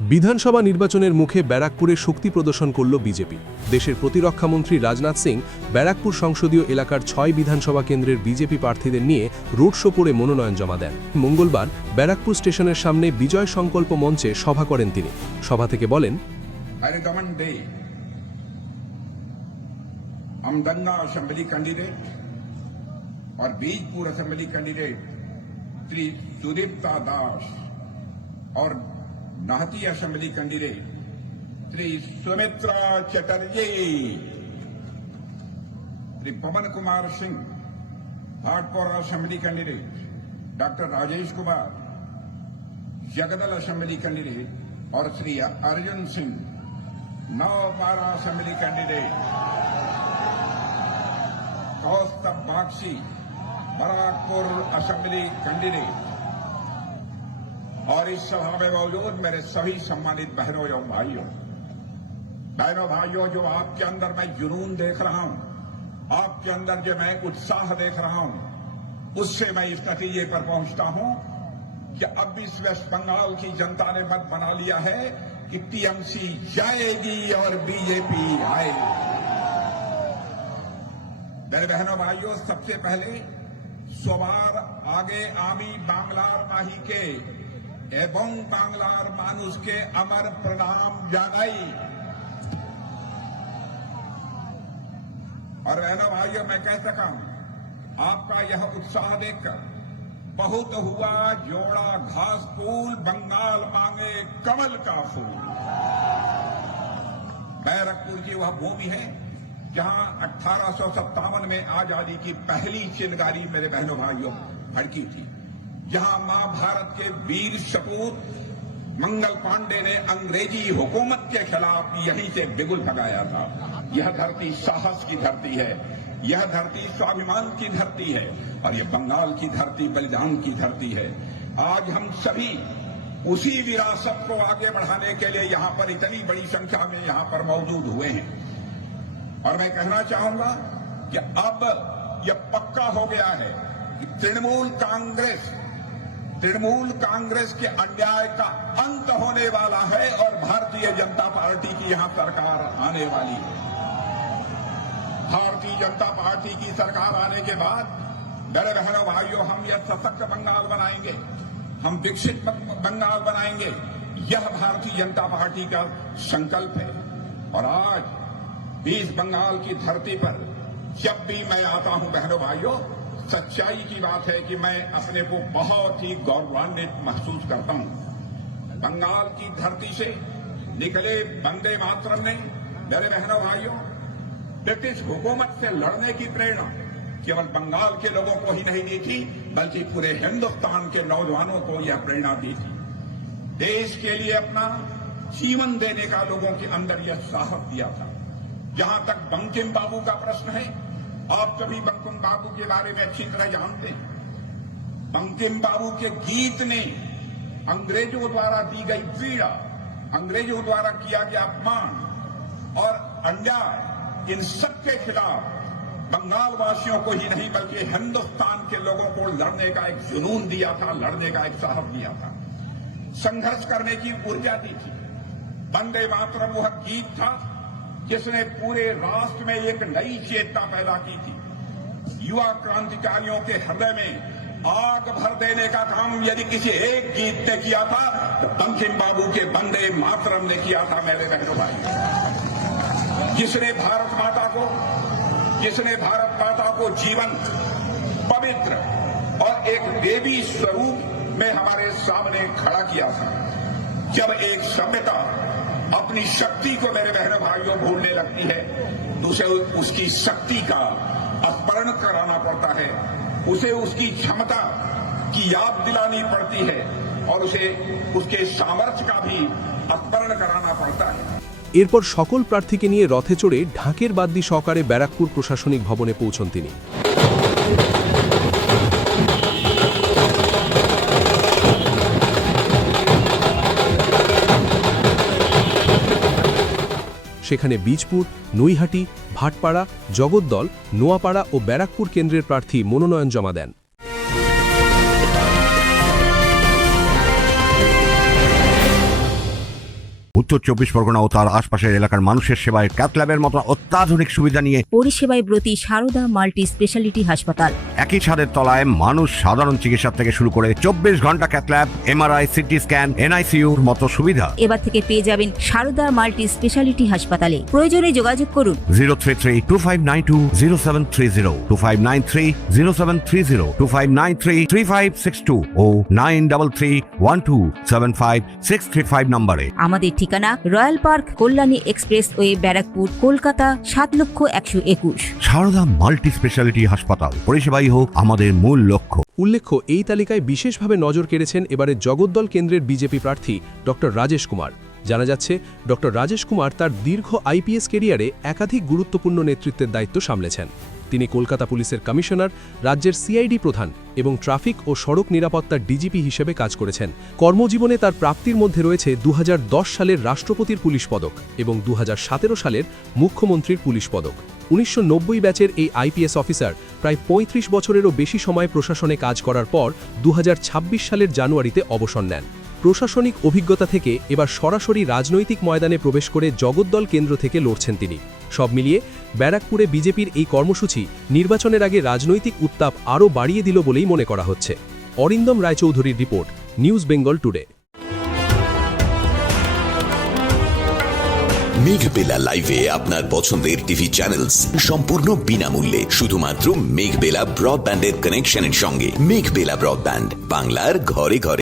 বিধানসভা নির্বাচনের মুখে ব্যারাকপুরে শক্তি প্রদর্শন করল বিজেপি। দেশের প্রতিরক্ষামন্ত্রী রাজনাথ সিং ব্যারাকপুর সংসদীয় এলাকার ৬ বিধানসভা কেন্দ্রের বিজেপি প্রার্থীদের নিয়ে রোড শো করে মনোনয়ন জমা দেন। মঙ্গলবার ব্যারাকপুর স্টেশনের সামনে বিজয় সংকল্প মঞ্চে সভা করেন তিনি। সভা থেকে বলেন, আমডাঙ্গা असेंबली कैंडिडेट और बीजपुर असेंबली कैंडिडेट श्री सुदीप्ता दास और Naihati assembly candidate Shri Sumitra Chatterjee, Shri Pawan Kumar Singh Bhatpara assembly candidate, doctor Rajesh Kumar Jagaddal assembly candidate और Shri Arjun Singh Noapara assembly candidate, Kaustav Bagchi Barrackpore assembly candidate और इस सभा में मौजूद मेरे सभी सम्मानित बहनों एवं भाइयों, जो आपके अंदर मैं जुनून देख रहा हूं, आपके अंदर जो मैं उत्साह देख रहा हूं, उससे मैं इस नतीजे पर पहुंचता हूं कि अब इस वेस्ट बंगाल की जनता ने मत बना लिया है कि टीएमसी जाएगी और बीजेपी आएगी। मेरे बहनों भाइयों, सबसे पहले सवार आगे आमी बांग्लार माही के एवं बांग्लार मानुष के अमर प्रणाम जानाई। और बहनों भाइयों, मैं कह सका आपका यह उत्साह देखकर बहुत हुआ जोड़ा घास फूल बंगाल मांगे कमल का फूल। बैरकपुर की वह भूमि है जहां 1857 में आजादी की पहली चिनगारी मेरे बहनों भाइयों भड़की थी, जहां महाभारत के वीर सपूत मंगल पांडे ने अंग्रेजी हुकूमत के खिलाफ यहीं से बिगुल भगाया था। यह धरती साहस की धरती है, यह धरती स्वाभिमान की धरती है और यह बंगाल की धरती बलिदान की धरती है। आज हम सभी उसी विरासत को आगे बढ़ाने के लिए यहां पर इतनी बड़ी संख्या में यहां पर मौजूद हुए हैं। और मैं कहना चाहूंगा कि अब यह पक्का हो गया है कि तृणमूल कांग्रेस के अन्याय का अंत होने वाला है और भारतीय जनता पार्टी की यहां सरकार आने वाली है। भारतीय जनता पार्टी की सरकार आने के बाद मेरे बहनों भाइयों, हम यह सशक्त बंगाल बनाएंगे, हम विकसित बंगाल बनाएंगे। यह भारतीय जनता पार्टी का संकल्प है। और आज इस बंगाल की धरती पर जब भी मैं आता हूं बहनों भाइयों, सच्चाई की बात है कि मैं अपने को बहुत ही गौरवान्वित महसूस करता हूं। बंगाल की धरती से निकले वंदे मातरम ने मेरे बहनों भाइयों ब्रिटिश हुकूमत से लड़ने की प्रेरणा केवल बंगाल के लोगों को ही नहीं दी थी, बल्कि पूरे हिंदुस्तान के नौजवानों को यह प्रेरणा दी थी। देश के लिए अपना जीवन देने का लोगों के अंदर यह साहस दिया था। जहां तक बंकिम बाबू का प्रश्न है, आप सभी बंकिम बाबू के बारे में अच्छी तरह जानते हैं। बंकिम बाबू के गीत ने अंग्रेजों द्वारा दी गई पीड़ा, अंग्रेजों द्वारा किया गया अपमान और अन्याय, इन सब के खिलाफ बंगाल वासियों को ही नहीं बल्कि हिंदुस्तान के लोगों को लड़ने का एक जुनून दिया था, लड़ने का एक साहस दिया था, संघर्ष करने की ऊर्जा दी थी। वंदे मातरम वह गीत था जिसने पूरे राष्ट्र में एक नई चेतना पैदा की थी। युवा क्रांतिकारियों के हृदय में आग भर देने का काम यदि किसी एक गीत ने किया था तो बंकिम बाबू के वंदे मातरम ने किया था। मेरे बहनों भाई, जिसने भारत माता को जीवन पवित्र और एक देवी स्वरूप में हमारे सामने खड़ा किया था। जब एक सभ्यता अपनी शक्ति को मेरे बहनों भाइयों भूलने लगती है तो उसे उसकी शक्ति का स्मरण कराना पड़ता है, उसे उसकी क्षमता की याद दिलानी पड़ती है और उसे उसके सामर्थ्य का भी स्मरण कराना पड़ता है। এরপর সকল প্রার্থীকে নিয়ে রথে চড়ে ঢাকের বাদ্যি সহকারে ব্যারাকপুর প্রশাসনিক ভবনে পৌঁছন তিনি। সেখানে বীজপুর, নৈহাটি, ভাটপাড়া, জগদ্দল, নোয়াপাড়া ও ব্যারাকপুর কেন্দ্রের প্রার্থী মনোনয়ন জমা দেন। উত্তর 24 পরগনা ও তার আশপাশের এলাকার মানুষের সেবায় ক্যাথ ল্যাবের মতো অত্যাধুনিক সুবিধা নিয়ে পরিষেবায় ব্রতী সারদা মাল্টি স্পেশালিটি হাসপাতাল। একই ছাদের তলায় মানুষ সাধারণ চিকিৎসা থেকে শুরু করে 24 ঘন্টা cath lab, MRI, CT scan, এনআইসিইউর মতো সুবিধা। এবার থেকে পেয়ে যাবেন সারদা মাল্টি স্পেশালিটি হাসপাতালে। প্রয়োজনে যোগাযোগ করুন 033-2592-0730, 2593-0730, 2593-3562 ও 9331275635 নম্বরে। আমাদের ঠিকানা royal park, Kalyani express way, Barrackpore, Kolkata ৭,১২১। সারদা মাল্টি স্পেশালিটি হাসপাতাল, পরিষেবাই হোক আমাদের মূল লক্ষ্য। উল্লেখ্য, এই তালিকায় বিশেষভাবে নজর কেড়েছেন এবারের জগদ্দল কেন্দ্রের বিজেপি প্রার্থী ডক্টর রাজেশ কুমার। জানা যাচ্ছে, ডক্টর রাজেশ কুমার তার দীর্ঘ আইপিএস ক্যারিয়ারে একাধিক গুরুত্বপূর্ণ নেতৃত্বের দায়িত্ব সামলেছেন। তিনি কলকাতা পুলিশের কমিশনার, রাজ্যের সিআইডি প্রধান এবং ট্রাফিক ও সড়ক নিরাপত্তার ডিজিপি হিসেবে কাজ করেছেন। কর্মজীবনে তার প্রাপ্তির মধ্যে রয়েছে 2010 সালের রাষ্ট্রপতির পুলিশ পদক এবং 2017 সালের মুখ্যমন্ত্রীর পুলিশ পদক। 1990 ব্যাচের এই আইপিএস অফিসার প্রায় 35 বছরেরও বেশি সময় প্রশাসনে কাজ করার পর 2026 সালের জানুয়ারিতে অবসর নেন। প্রশাসনিক অভিজ্ঞতা থেকে এবার সরাসরি রাজনৈতিক ময়দানে প্রবেশ করে জগদ্দল কেন্দ্র থেকে লড়ছেন তিনি। সব মিলিয়ে ব্যারাকপুরে বিজেপির এই কর্মসূচি নির্বাচনের আগে রাজনৈতিক উত্তাপ আরও বাড়িয়ে দিল বলেই মনে করা হচ্ছে। অরিন্দম রায়চৌধুরীর রিপোর্ট, নিউজ বেঙ্গল টুডে। মেঘবেলা লাইভে আপনার পছন্দের টিভি চ্যানেলস সম্পূর্ণ বিনামূল্যে, শুধুমাত্র মেঘবেলা ব্রডব্যান্ডের কানেকশনের সঙ্গে। মেঘবেলা ব্রডব্যান্ড, বাংলার ঘরে ঘরে।